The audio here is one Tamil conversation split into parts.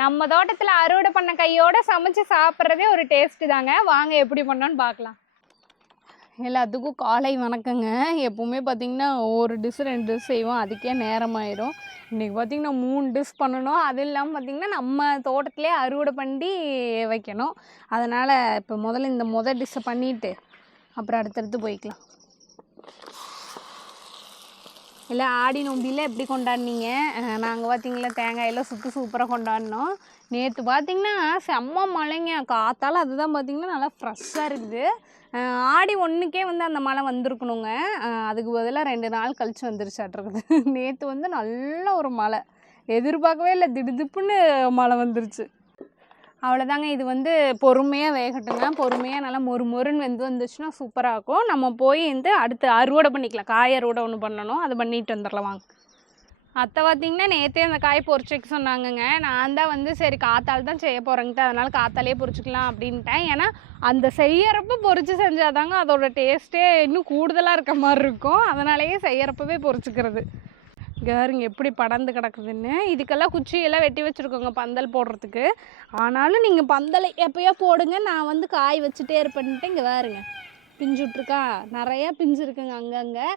நம்ம தோட்டத்துல அறுவடை பண்ண கையோட சமைச்சு சாப்பிட்றதே ஒரு டேஸ்ட் தாங்க. வாங்க எப்படி பண்ணோன்னு பார்க்கலாம். எல்லாத்துக்கும் காலை வணக்கங்க. எப்பவுமே பார்த்தீங்கன்னா ஒரு டிஷ் 2 டிஷ் செய்வோம், அதுக்கே நேரமாயிடும். இன்றைக்கி பார்த்திங்கன்னா 3 டிஷ் பண்ணணும். அது இல்லாமல் பார்த்திங்கன்னா நம்ம தோட்டத்திலே அறுவடை பண்ணி வைக்கணும். அதனால் இப்போ முதல்ல இந்த டிஷ்ஷை பண்ணிவிட்டு அப்புறம் அடுத்தடுத்து போய்க்கலாம். இல்லை ஆடி நோம்பியில் எப்படி கொண்டாடினீங்க? நாங்கள் பார்த்திங்களா தேங்காயெல்லாம் சுற்றி சூப்பராக கொண்டாடினோம். நேற்று பார்த்திங்கன்னா செம்ம மழைங்க, காற்றால் அதுதான் பார்த்திங்கன்னா நல்லா ஃப்ரெஷ்ஷாக இருக்குது. ஆடி 1க்கே வந்து அந்த மழை வந்திருக்கணுங்க, அதுக்கு பதிலாக 2 நாள் கழித்து வந்துருச்சாட்டிருக்குது. நேற்று வந்து நல்ல ஒரு மழை, எதிர்பார்க்கவே இல்லை, திடுதிப்புன்னு மழை வந்துருச்சு. அவ்வளோதாங்க. இது வந்து பொறுமையாக வேகட்டுங்க. பொறுமையாக நல்லா மொறுன்னு வந்துச்சுன்னா சூப்பராக இருக்கும். நம்ம போய் வந்து அடுத்து அறுவடை பண்ணிக்கலாம். காய் அறுவடை ஒன்று பண்ணணும், அது பண்ணிட்டு வந்துடலாம் வாங்க. அத்தை பார்த்திங்கன்னா நேற்றே அந்த காய் பொறிச்சு வைக்க சொன்னாங்கங்க. நான் தான் வந்து சரி காத்தால் தான் செய்ய போகிறேங்கிட்ட, அதனால் காத்தாலே பொறிச்சிக்கலாம் அப்படின்ட்டேன். ஏன்னா அந்த செய்யறப்ப பொறிச்சு செஞ்சால் தாங்க அதோட டேஸ்ட்டே இன்னும் கூடுதலாக இருக்க மாதிரி இருக்கும். அதனாலேயே செய்யறப்பவே பொறிச்சிக்கிறது. கேருங்க எப்படி படர்ந்து கிடக்குதுன்னு. இதுக்கெல்லாம் குச்சியெல்லாம் வெட்டி வச்சுருக்கோங்க பந்தல் போடுறதுக்கு. ஆனாலும் நீங்கள் பந்தலை எப்போயோ போடுங்க, நான் வந்து காய் வச்சுட்டே இருப்பேன்ட்டு. இங்கே வேறுங்க பிஞ்சு விட்ருக்கா, நிறையா பிஞ்சு இருக்குங்க அங்கங்கே.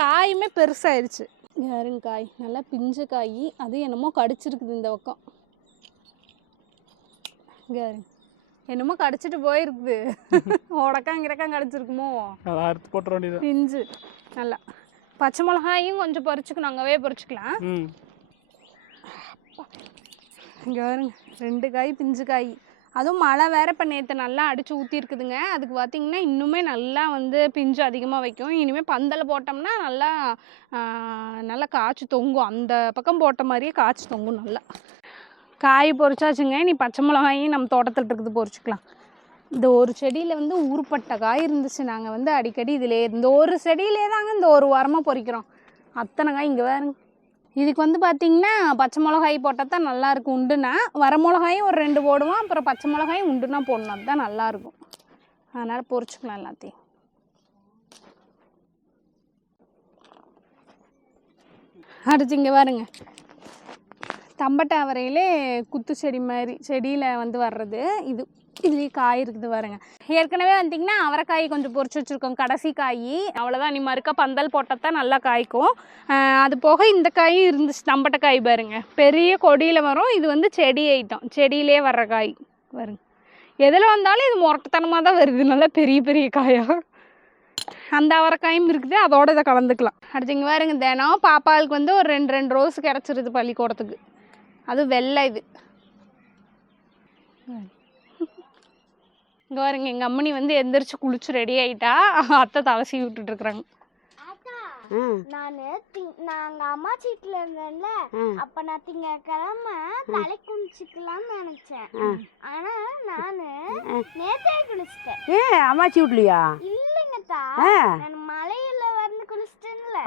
காயுமே பெருசாகிடுச்சு. யாருங்க காய் நல்லா பிஞ்சு காய், அது என்னமோ கடிச்சிருக்குது இந்த பக்கம். யாருங்க என்னமோ கடிச்சிட்டு போயிருக்குது. உடக்காங்கிறக்கா கடிச்சிருக்குமோ, பிஞ்சு நல்லா. பச்சை மிளகாயும் கொஞ்சம் பறிச்சுக்கணும், அங்கவே பறிச்சுக்கலாம். இங்கே வருங்க 2 காய் பிஞ்சு காய், அதுவும் மழை வேற இப்போ நேற்று நல்லா அடித்து ஊற்றிருக்குதுங்க. அதுக்கு பார்த்திங்கன்னா இன்னுமே நல்லா வந்து பிஞ்சு அதிகமாக வைக்கும். இனிமேல் பந்தல் போட்டோம்னா நல்லா காய்ச்சி தொங்கும். அந்த பக்கம் போட்ட மாதிரியே காய்ச்சி தொங்கும் நல்லா. காய் பொறிச்சாச்சுங்க. நீ பச்சை மிளகாயும் நம்ம தோட்டத்தில் இருக்குது பொறிச்சிக்கலாம். இந்த ஒரு செடியில் வந்து ஊறுப்பட்ட காய் இருந்துச்சு. நாங்கள் வந்து அடிக்கடி இதிலே இந்த ஒரு செடியிலே தாங்க இந்த ஒரு வாரமாக பொறிக்கிறோம். அத்தனை காய் இங்கே வேறுங்க. இதுக்கு வந்து பார்த்திங்கன்னா பச்சை மிளகாய் போட்டால் தான் நல்லாயிருக்கும். உண்டுனா வர மிளகாயும் ஒரு 2 போடுவோம், அப்புறம் பச்சை மிளகாயும் உண்டுனா போடணும், அதுதான் நல்லாயிருக்கும். அதனால் பொறிச்சிக்கலாம் எல்லாத்தையும். அடுத்து இங்கே பாருங்க, தம்பட்டை அவரையிலே குத்து செடி மாதிரி செடியில் வந்து வர்றது இது. இதுலேயே காய் இருக்குது பாருங்க. ஏற்கனவே வந்திங்கன்னா அவரைக்காய் கொஞ்சம் பொறிச்சு வச்சுருக்கோம், கடைசி காய். அவ்வளோதான், நீ மறுக்கா பந்தல் போட்டால் தான் நல்லா காய்க்கும். அது போக இந்த காய் இருந்துச்சு, தம்பட்டை காய் பாருங்க, பெரிய கொடியில் வரும். இது வந்து செடி ஐட்டம், செடியிலே வர்ற காய் பாருங்க. எதில் வந்தாலும் இது முரட்டுத்தனமாக தான் வருது, நல்லா பெரிய பெரிய காயாக. அந்த அவரைக்காயும் இருக்குது, அதோட இதை கலந்துக்கலாம். அடுத்து இங்கே பாருங்க, தினம் பாப்பாவுக்கு வந்து ஒரு 2 ரோஸ் கிடச்சிருது பள்ளிக்கூடத்துக்கு. அது வெள்ளை. இது இங்கே பாருங்க, எங்கள் அம்மனி வந்து எந்திரிச்சு குளிச்சு ரெடி ஆகிட்டா. அத்தை தலை சீவி விட்டுட்டுருக்குறாங்க. நாங்க அம்மா வீட்டுல இருந்தேன்ல, அப்ப நான் திங்கக்கிழமை தலை குளிச்சுக்கலாம்னு நினைச்சேன். ஆனா நானு நேத்தே குளிச்சிட்டேன். ஏன் அம்மாச்சி வீட்லையா? இல்லைங்கத்தா, நான் மலையில வந்து குளிச்சிட்டேன்ல.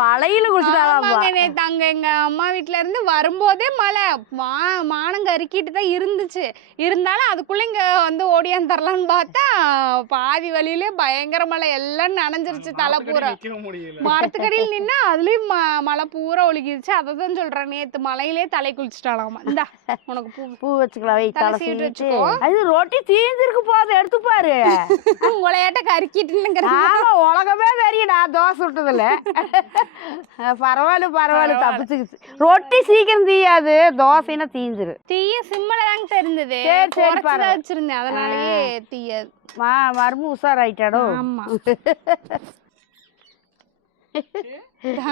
மலையில குளிச்சுட்டாங்க. நேற்று அங்கே எங்கள் அம்மா வீட்டில இருந்து வரும்போதே மழை மானங்க அறுக்கிட்டு தான் இருந்துச்சு. இருந்தாலும் அதுக்குள்ளே இங்கே வந்து ஓடியாந்துடலான்னு பார்த்தா பாதி வழியிலே பயங்கர மழை, எல்லாம் நனைஞ்சிருச்சு. தலை பூரா மரத்துக்கடியில் நின்னா அதுலயும் மழை பூரா ஒழுகிருச்சு. அதை தான் சொல்றேன், நேத்து மலையிலே தலை குளிச்சுட்டாலாமா. இந்தா உனக்கு பூ வச்சுக்கலாம். அது ரொட்டி தீஞ்சிருக்கு, போது எடுத்து பாரு. உங்களையாட்ட கறிக்கிட்டு உலகமே தெரியுடா தோசை சுட்டதுல. பரவாயில்ல தப்பிச்சுக்குச்சு. ரொட்டி சீக்கிரம் தீயாது, தோசைன்னா தீஞ்சிரு. தீய சிம்மல தாங்க தெரிஞ்சது, வச்சிருந்தேன், அதனாலயே தீயாது. மருமு உஷாராயிட்டாடோ. ஆமா.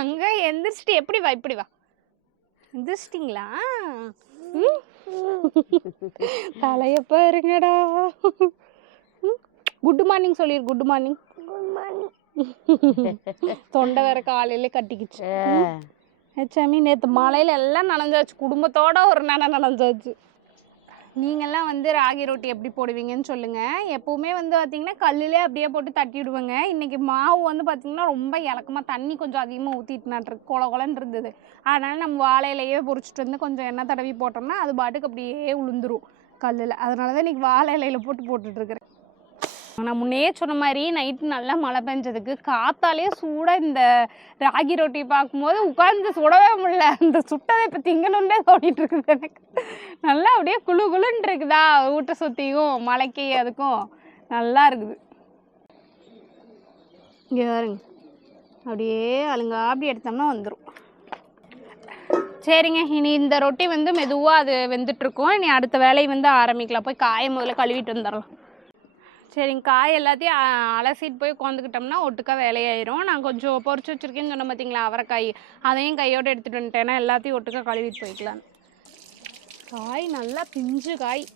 அங்க எந்திரிச்சிட்டு எப்படி வா, இப்படி வா. எந்திரிச்சிட்டிங்களா? தலைய பாருங்கடா. குட் மார்னிங் சொல்லிரு. Good morning. தொண்டை வேற காலையில கட்டிக்கிச்சு. சாமி நேற்று மலையில எல்லாம் நனைஞ்சாச்சு, குடும்பத்தோட ஒரு நனைஞ்சாச்சு. நீங்கள்லாம் வந்து ராகி ரொட்டி எப்படி போடுவீங்கன்னு சொல்லுங்கள். எப்போவுமே வந்து பார்த்திங்கன்னா கல்லுலே அப்படியே போட்டு தட்டி விடுவேங்க. இன்றைக்கி மாவு வந்து பார்த்திங்கன்னா ரொம்ப இலக்கமாக தண்ணி கொஞ்சம் அதிகமாக ஊற்றிட்டுனாட்ருக்கு, கொலன்னு இருந்தது. அதனால் நம்ம வாழையிலையே பொறிச்சிட்டு வந்து கொஞ்சம் எண்ணெய் தடவி போட்டோம்னா அது பாட்டுக்கு அப்படியே உளுந்துரும் கல்லில். அதனால தான் இன்றைக்கி வாழை இலையில் போட்டுட்ருக்குறேன். நான் முன்னே சொன்ன மாதிரி நைட்டு நல்லா மழை பெஞ்சதுக்கு காத்தாலே சூடாக இந்த ராகி ரொட்டி பார்க்கும்போது உட்காந்து சுடவே முடியல. இந்த சுட்டதை இப்போ திங்கணுன்னே தோண்டிட்டு இருக்குது எனக்கு. நல்லா அப்படியே குழு குழுன்னு இருக்குதா ஊட்ட சுற்றியும் மழைக்கு அதுக்கும் நல்லா இருக்குது. இங்கே பாருங்க அப்படியே அழுங்கா அப்படி எடுத்தோம்னா வந்துடும். சரிங்க, இனி இந்த ரொட்டி வந்து மெதுவாக அது வெந்துட்டுருக்கோம். இனி அடுத்த வேலையை வந்து ஆரம்பிக்கலாம். போய் காயை முதல்ல கழுவிட்டு வந்துடலாம். சரிங்க, காய் எல்லாத்தையும் அலசிட்டு போய் உட்காந்துக்கிட்டோம்னா ஒட்டுக்கா வேலையாயிரும். நான் கொஞ்சம் பொரிச்சு வச்சுருக்கேன்னு சொன்ன பார்த்தீங்களா அவரைக்காய், அதையும் கையோடு எடுத்துகிட்டு வந்துட்டேன்னா எல்லாத்தையும் ஒட்டுக்கா கழுவிட்டு போய்க்கலாம். காய் நல்லா பிஞ்சு காய்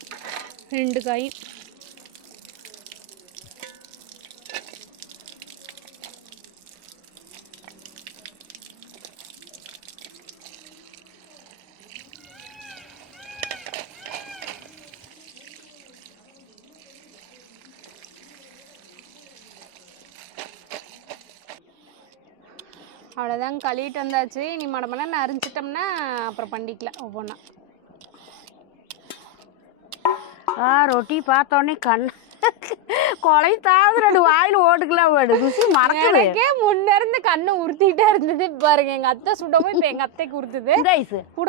2 காய். அவ்வளோதாங்க, கழுவிட்டு வந்தாச்சு. இனி மடமெல்லாம் அரிஞ்சிட்டோம்னா அப்புறம் பண்ணிக்கலாம் ஒவ்வொன்றா. ரொட்டி பார்த்தோன்னே கண் கொலை தாவது 2 வாயில் ஓட்டுக்கலாம் ருசி மறக்கவே முன்னிருந்து கண்ணு உறுத்திட்டே இருந்தது. பாருங்க எங்க அத்தை சுடவும் இப்போ எங்க அத்தைக்கு உறுத்துது.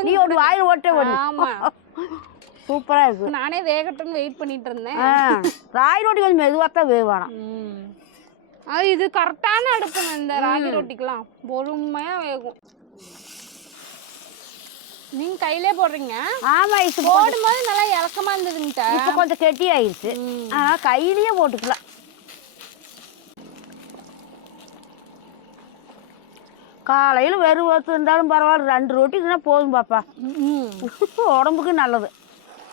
நீ ஒரு வாயில் ஓட்டே ஆமா சூப்பரா இருக்கு. நானே வேகட்டும்னு வெயிட் பண்ணிட்டு இருந்தேன். ராகி ரொட்டி கொஞ்சம் மெதுவாக தான் வேகணும். அது இது கரெக்டான அடுப்புங்க இந்த ராகி ரொட்டிக்கெல்லாம் பொறுமையா வேகும். நீங்க கையிலே போடுறீங்க? ஆமா, இது போடும்போது நல்லா இறக்கமா இருந்ததுங்க. இப்போ கொஞ்சம் கெட்டி ஆயிடுச்சு. கையிலேயே போட்டுக்கலாம். காலையில் வெறும் வறுத்து இருந்தாலும் பரவாயில்ல, 2 ரொட்டிக்குன்னா போதும் பாப்பா. உடம்புக்கு நல்லது.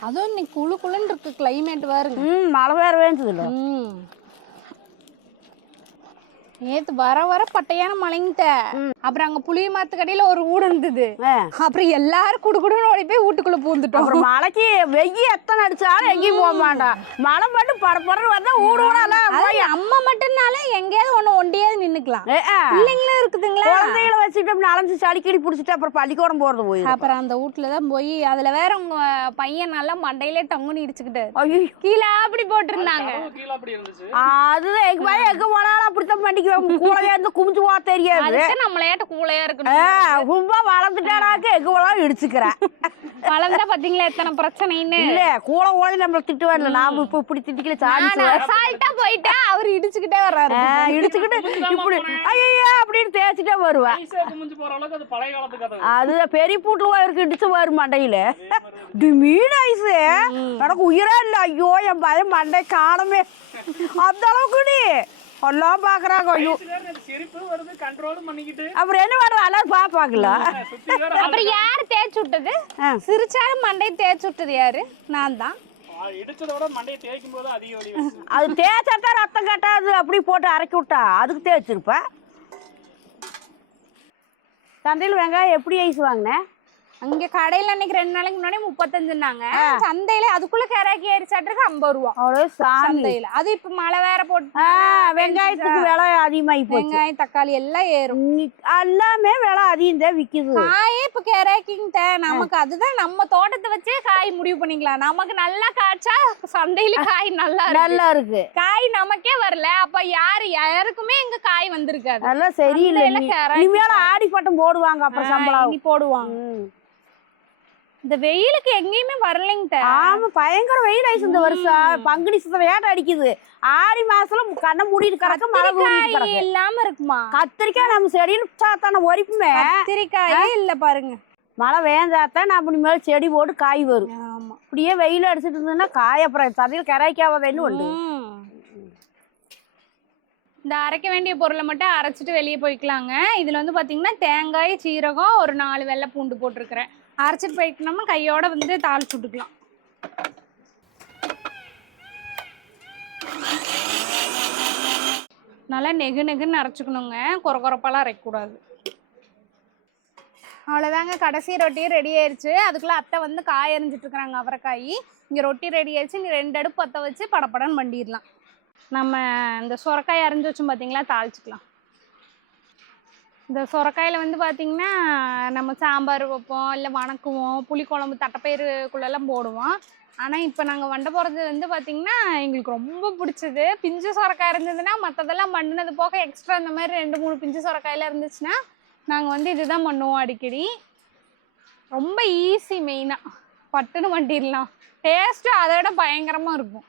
அதுவும் இன்னைக்கு குழு குழுன்னு இருக்கு கிளைமேட் பாருங்க. மழை வேற வேணுதுல்ல. நேத்து வர பட்டையான மழைங்கிட்ட. அப்புறம் அங்க புளிய மரத்து கடையில ஒரு வீடு இருந்தது. அப்புறம் எல்லாரும் குடுக்குடுன்னு ஓடி போய் வீட்டுக்குள்ள பூந்துட்டோம். அப்புறம் மழைக்கு வெய்ய எத்தனை அடிச்சாலும் எங்கேயும் போக மாட்டான். மழை மட்டும் பரப்பறன்னு வந்தா ஊடு அம்மா மட்டும்னால எங்கேயாவது ஒண்ணு ஒண்டியாவது நின்னுக்கலாம். பிள்ளைங்களும் இருக்குதுங்களா, குழந்தைகளை வச்சுட்டு அலைஞ்சு சளிக்கடி பிடிச்சிட்டு அப்புறம் பள்ளிக்கூடம் போறது போய் அப்புறம் அந்த வீட்டுலதான் போய் அதுல வேற உங்க பையன் நல்லா மண்டையிலே டங்குன்னு இடிச்சுக்கிட்டு கீழே அப்படி போட்டிருந்தாங்க. அதுதான் எங்க பையன் எங்க போனாலும் அப்படித்தான் பண்ணிக்குவேன். கூலையா இருந்து குமிஞ்சு போக தெரியாது. நம்மளையாட்ட கூலையா இருக்கணும். ரொம்ப வளர்ந்துட்டாடாக்க எங்க போனாலும் இடிச்சுக்கிறேன். வளர்ந்தா பாத்தீங்களா எத்தனை பிரச்சனைன்னு. இல்ல கூலை ஓடி நம்மள திட்டுவார்ல, நாம இப்ப இப்படி திட்டிக்கல சால்ட்டா போயிட்டா அவரு இடிச்சுக்கிட்டே வர்றாரு. இடிச்சுக்கிட்டு இப்படி ஐயோ அப்படின்னு தேய்ச்சிட்டே வருவேன். அது பெரிய பூட்டுல இருக்கு இடிச்சு வரும் மண்டையில. மீன் ஐஸ் எனக்கு உயிரா இல்ல. ஐயோ என் பயம் மண்டை காணமே அந்த அளவுக்கு நீ எல்லாம் பாக்குறாங்க. அப்புறம் என்ன பண்ணுவோம் எல்லாரும் பாப்பாங்கல்ல. அப்புறம் யாரு தேய்ச்சி விட்டது? சிரிச்சாலும் மண்டையை தேய்ச்சி விட்டது யாரு? நான் தான். அது தேய்ச்சாத்தான் ரத்தம் கட்டாது. அப்படி போட்டு அரைக்கி விட்டா அதுக்கு தேய்ச்சிருப்பேன். சந்தையில் வெங்காயம் எப்படி ஐஸ் வாங்கினேன்? அங்க கடையில அன்னைக்கு 2 நாளைக்கு முன்னாடி 35ன்னாங்க. சந்தையில அதுக்குள்ள கராக்கி அரிசாட்டுக்கு 50 ரூபா. அவ்வளவு சந்தையில அது இப்ப மழை வேற போட்டு வெங்காயத்துக்கு விலை அதிகமாகி போச்சு. வெங்காயம் தக்காளி எல்லாம் ஏறும். எல்லாமே விலை அதிகம் தான் விக்குது. காயே இப்ப கராக்கிங்க நமக்கு அதுதான் நம்ம தோட்டத்தை வச்சே காய் முடிவு பண்ணிக்கலாம். நமக்கு நல்லா காய்ச்சா சந்தையில காய் நல்லா இருக்கு. காய் நமக்கே வரல. அப்ப யாருக்குமே எங்க காய் வந்திருக்காது. அதெல்லாம் சரியில்லை. இனிமேல ஆடி பட்டம் போடுவாங்க. அப்புறம் சம்பளம் போடுவாங்க. இந்த வெயிலுக்கு எங்கேயுமே வரலைங்க. ஆமா, பயங்கர வெயில் ஆயிடுச்சு இந்த வருஷம். பங்குனி சித்திரை வேட்டை அடிக்குது. ஆடி மாசத்துல கண்ணை மூடிட்டு கிடக்கு, மழை மூடிட்டு இல்லாம இருக்குமா? கத்திரிக்காய் நம்ம செடியில் சாத்தான ஒரிப்புமே கத்திரிக்காயே இல்ல பாருங்க. மழை வேந்தாத்தான் நம்ம மேல செடி போட்டு காய் வரும். ஆமா, அப்படியே வெயில் அடிச்சுட்டு இருந்ததுன்னா காய் அப்புறம் சதையில் கரைக்காவதுன்னு ஒண்ணு. இந்த அரைக்க வேண்டிய பொருளை மட்டும் அரைச்சிட்டு வெளியே போய்க்கலாங்க. இதுல வந்து பாத்தீங்கன்னா தேங்காய், சீரகம், ஒரு 4 வெள்ளை பூண்டு போட்டிருக்கிறேன். அரைச்சிட்டு போயிட்டோம்னா கையோட வந்து தாளிச்சு விட்டுக்கலாம். நல்லா நெகுன்னு அரைச்சிக்கணுங்க. கொரப்பாலாம் அரைக்கக்கூடாது. அவ்வளோதாங்க, கடைசி ரொட்டி ரெடி ஆயிடுச்சு. அதுக்குள்ளே அத்தை வந்து காய் அரிஞ்சிட்டு இருக்கிறாங்க அவரைக்காய். இங்கே ரொட்டி ரெடி ஆயிடுச்சு. இங்கே 2 அடுப்பு பற்ற வச்சு படப்படன்னு பண்ணிடலாம். நம்ம இந்த சுரக்காய் அரிஞ்சு வச்சோம் பார்த்தீங்களா, தாளிச்சிக்கலாம். இந்த சொரக்காயில் வந்து பார்த்திங்கன்னா நம்ம சாம்பார் வைப்போம், இல்லை வணக்குவோம், புளிக்குழம்பு தட்டைப்பயிறுக்குள்ளெல்லாம் போடுவோம். ஆனால் இப்போ நாங்கள் வண்ட போகிறது வந்து பார்த்திங்கன்னா எங்களுக்கு ரொம்ப பிடிச்சது பிஞ்சு சொரக்காய் இருந்ததுன்னா மற்றதெல்லாம் பண்ணினது போக எக்ஸ்ட்ரா இந்த மாதிரி 2-3 பிஞ்சு சொரக்காயெல்லாம் இருந்துச்சுன்னா நாங்கள் வந்து இதுதான் பண்ணுவோம் அடிக்கடி. ரொம்ப ஈஸி, மெயினாக பட்டுன்னு வண்டிடலாம். டேஸ்ட்டு அதை விட பயங்கரமாக இருக்கும்.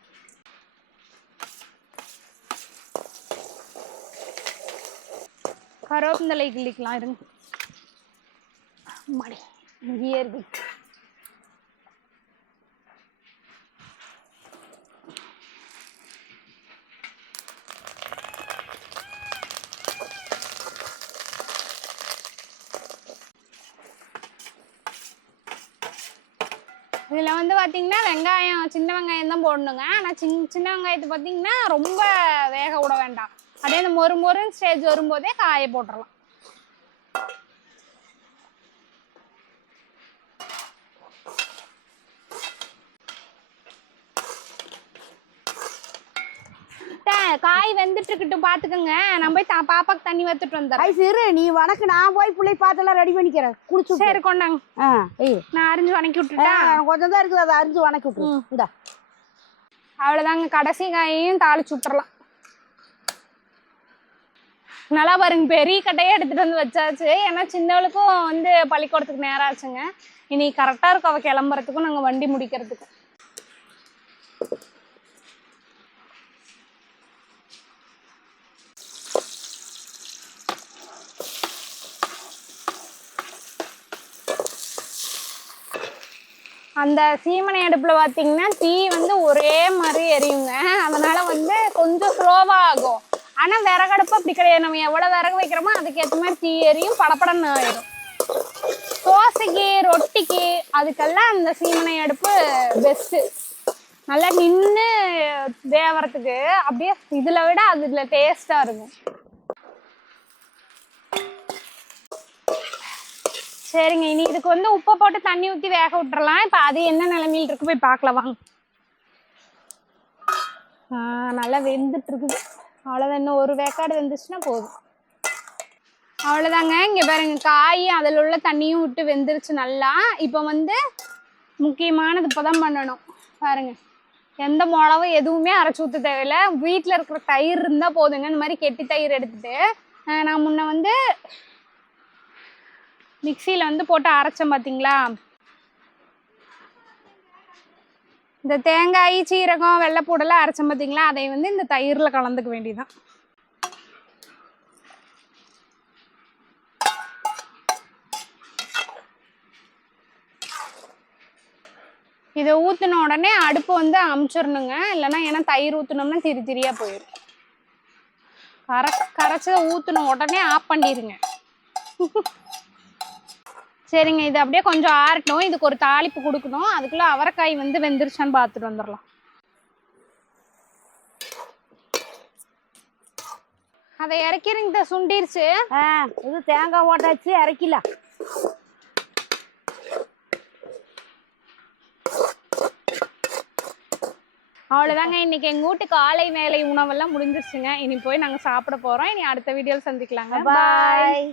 கருவேப்பிலை கிள்ளிக்கலாம் இருங்க. மடி இங்கேயே இருக்கு. இதில் வந்து பார்த்திங்கன்னா வெங்காயம், சின்ன வெங்காயம் தான் போடணுங்க. ஆனால் சின்ன வெங்காயத்தை பார்த்திங்கன்னா ரொம்ப வேக விட வேண்டாம். அப்படியே அந்த மொறுன்னு ஸ்டேஜ் வரும்போதே காய போட்டுடலாம். காய் வெந்துட்டு இருக்கட்டும், பாத்துக்கோங்க. நான் போய் பாப்பாக்கு தண்ணி வச்சுட்டு வந்துடுறேன். சரி, நீ வணக்கு, நான் போய் பிள்ளை பார்த்தெல்லாம் ரெடி பண்ணிக்கிறேன். குளிச்சு சரி கொண்டாங்க. நான் அரிஞ்சு வணக்கி விட்டுட்டேன். கொஞ்சம் தான் இருக்குது, அதை அரிஞ்சு வணக்கி விட்டுருந்தா. அவ்வளோதாங்க, கடைசி காயையும் தாளிச்சு விட்டுறலாம். நல்லா பாருங்க, பெரிய கட்டையே எடுத்துட்டு வந்து வச்சாச்சு. ஏன்னா சின்னவளுக்கும் வந்து பள்ளிக்கூடத்துக்கு நேரம் ஆச்சுங்க. இனி கரெக்டாக இருக்கும் அவள் கிளம்புறதுக்கும் நாங்கள் வண்டி முடிக்கிறதுக்கும். அந்த சீமனை அடுப்பில் பார்த்தீங்கன்னா தீ வந்து ஒரே மாதிரி எரியுங்க. அதனால வந்து கொஞ்சம் ஸ்லோவாக ஆகும். ஆனால் விறகடுப்பு அப்படி கிடையாது. நம்ம எவ்வளோ விறகு வைக்கிறோமோ அதுக்கேற்ற மாதிரி தீ எரியும், படப்படன்னு ஆயிடும். தோசைக்கு, ரொட்டிக்கு, அதுக்கெல்லாம் அந்த சீமனை அடுப்பு பெஸ்ட்டு. நல்லா நின்று வேவறதுக்கு அப்படியே இதில் விட அதில் டேஸ்ட்டாக இருக்கும். சரிங்க, இனி இதுக்கு வந்து உப்பை போட்டு தண்ணி ஊற்றி வேக விட்டுறலாம். இப்போ அது என்ன நிலைமையில் இருக்கு போய் பார்க்கலாம் வாங்க. நல்லா வெந்துட்டு இருக்குது. அவ்வளோதான், இன்னும் ஒரு வேக்காடு வெந்துச்சுன்னா போதும். அவ்வளோதாங்க. இங்கே பாருங்க, காய் அதில் உள்ள தண்ணியும் விட்டு வெந்துருச்சு நல்லா. இப்போ வந்து முக்கியமானது இப்போ தான் பண்ணணும். பாருங்க, எந்த மிளகும் எதுவுமே அரைச்சி ஊற்ற தேவையில்லை. வீட்டில் இருக்கிற தயிர் இருந்தால் போதுங்க. இந்த மாதிரி கெட்டி தயிர் எடுத்துட்டு நான் முன்ன வந்து மிக்சியில் வந்து போட்டு அரைச்சேன் பார்த்தீங்களா. இந்த தேங்காய், சீரகம், வெள்ளைப்பூடெல்லாம் அரைச்சேன் பார்த்தீங்களா, அதை வந்து இந்த தயிரில் கலந்துக்க வேண்டியதான். இதை ஊற்றின உடனே அடுப்பு வந்து அமுச்சிடணுங்க. இல்லைன்னா ஏன்னா தயிர் ஊற்றினோம்னா திரியாக போயிடும். கரைச்சதை ஊற்றின உடனே ஆஃப் பண்ணிடுங்க. சரிங்க, இது அப்படியே கொஞ்சம் ஆறட்டும். இதுக்கு ஒரு தாளிப்பு கொடுக்கணும். அதுக்குள்ளே அவரைக்காய் வந்து வெந்துருச்சான்னு பார்த்துட்டு வந்துடலாம். அதை இறக்கிருங்க, சுண்டிருச்சு. இது தேங்காய் ஓட்டாச்சு, இறக்கில. அவ்வளோதாங்க, இன்னைக்கு எங்கள் வீட்டு காலை வேலை உணவெல்லாம் முடிஞ்சிருச்சுங்க. இனி போய் நாங்கள் சாப்பிட போகிறோம். இனி அடுத்த வீடியோவில் சந்திக்கலாங்க. பாய்.